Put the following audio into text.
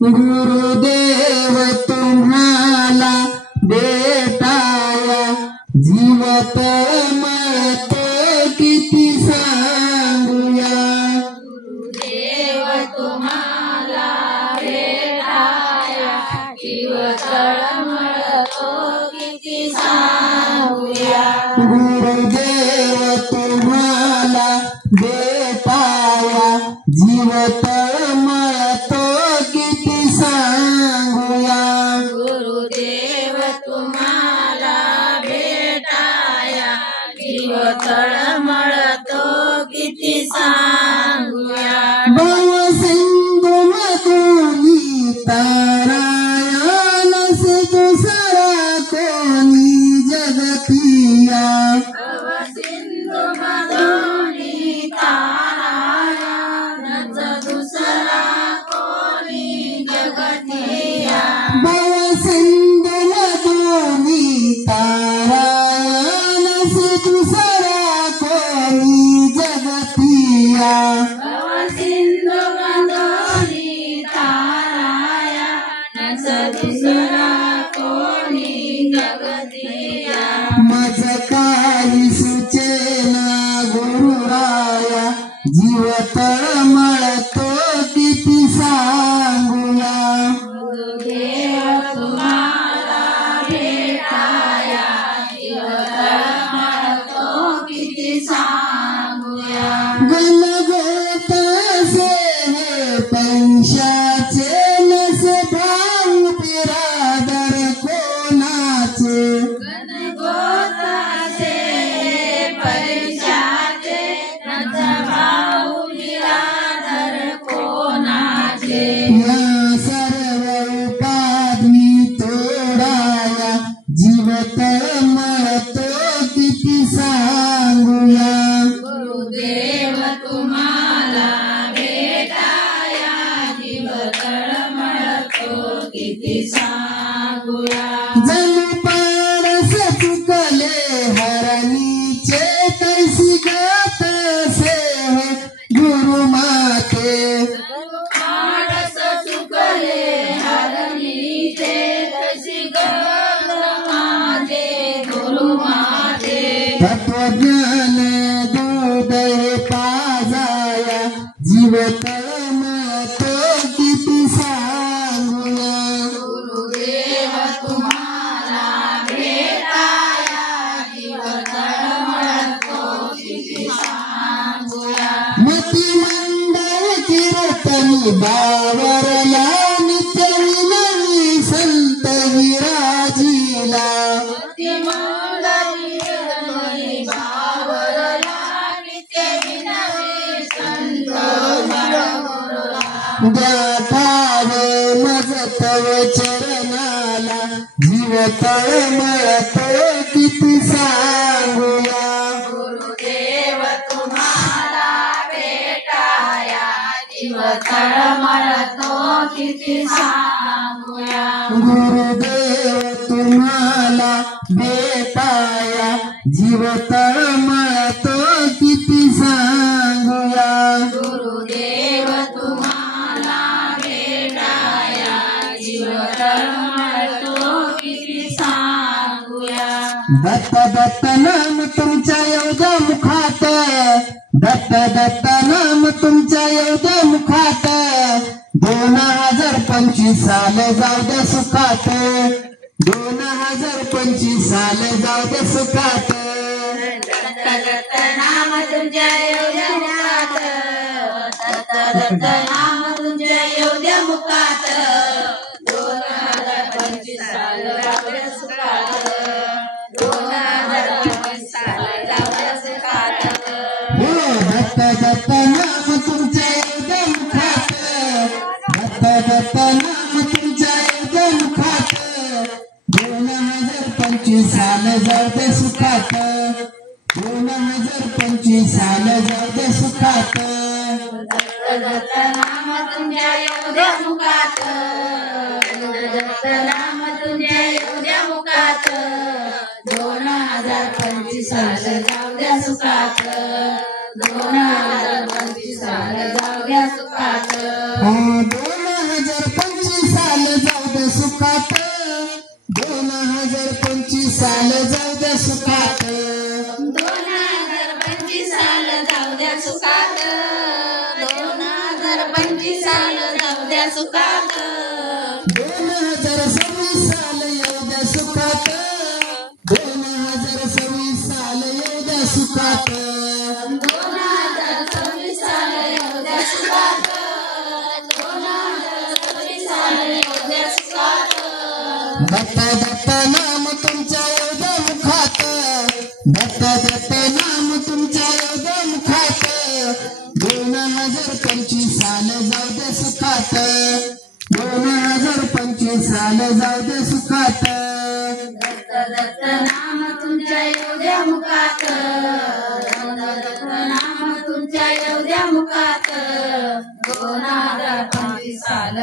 गुरुदेव तुम्हाला भेटाया जीवत मळतो किती सांगूया. गुरुदेव तुम्हाला भेटाया जीव तळमळतो किती सांगूया. गुरुदेव तुम्हाला भेटाया जीव तळमळतो किती सांगूया. गुरुदेव तुम्हाला भेटाया जीव तळमळतो किती सांगूया. भवसिंधू मधुनी ताराया नसे दुसरा कोणी जगतिया. भवसिंधू मधुनी ताराया नच दुसरा कोणी जगतिया. भवसिंधू मधुनी ताराया नसे दुसरा कोणी जगतिया. भवसिंधू मधुनी ताराया नच दुसरा कोणी जगतिया. मज काही सुचेना गुरुराया जीव तळमळतो किती सांगूया. गुरुदेव तुम्हाला भेटाया जीव तळमळतो किती सांगूया. गणगोत से हे पैशाचे नसे भाव बिरादर कोणाचे. गणगोताचे पैशाचे नच भाऊ निराधर कोणाचे. या सर्व उपाधी तोडाया जीव तळमळतो किती सांगूया. गुरुदेव तुम्हाला भेटाया जीव तळमळतो किती सांगूया. जणू पारस चुकले हरणीचे तैसी गात से हे गुरुमाते. माणस चुकले हरणीचे तशी गत माझे गुरु माझे. तत्वज्ञान दूध हे पाजाया जीव तळमळतो किती सांगूया. गुरुदेव तुम्हाला भेटाया जीव तळमळतो किती सांगूया. मती मंडळ कीर्तनी बावरला नित्य विनवी संत विराजीला. मंगली बावरला नित्य विनवी संत गुरुला. द्याठावे मज तव चरणाला जीव तळमळतो किती सांगूया. गुरुदेव तुम्हाला भेटाया जीव तळमळतो किती सांगूया. गुरुदेव तुम्हाला भेटाया जीव तळमळतो किती सांगूया. गुरुदेव तुम्हाला भेटाया जीव तळमळतो किती सांगूया. दत्त दत्त नाम तुमच्या एवढ्या मुखात. दत्त दत्त नाम तुमच्या एवढ्या मुखात. 2025 साल जाऊ द्या सुखात. 2025 साल जाऊ द्या सुखात. दत्त दत्त नाम तुमच्या एवढ्या मुखात. दत्त दत्त नाम तुमच्या एवढ्या मुखात. 2025 साल जाऊद्या सुखात. 2025 साल जाऊद्या सुखात. हो दत्त दत्त नाम तुमच्या एवढ्या मुखात. दत्त दत्त नाम तुमच्या एवढ्या मुखात. 2025 साल जाऊ दे सुखात. 2025 साल जाऊ दे सुखात. दत्त दत्त नाम तुमच्या एवढ्या मुखात. दत्त नाम तुमच्या एवढ्या मुखात. 2025 साल जाऊद्या सुखात. 2025 साल जाऊद्या सुखात. 2025 पंचवीस साल जाऊ द्या सुखात 2026 साल येऊ द्या सुखात 2026 साल येऊ द्या सुखात 2026 साल येऊ द्या सुखात 2026 साल येऊ द्या सुखात दत्त दत्त नाम तुमच्या येऊ द्या मुखात दत्त दत्त नाम तुमच्या येऊ द्या मुखात 2025 साल जाऊ द्या सुखात 2025 साल जाऊ द्या सुखात दत्त दत्त नाम तुमच्या येऊ द्या मुखात दत्त दत्त नाम तुमच्या येऊ द्या मुखात 2025 साल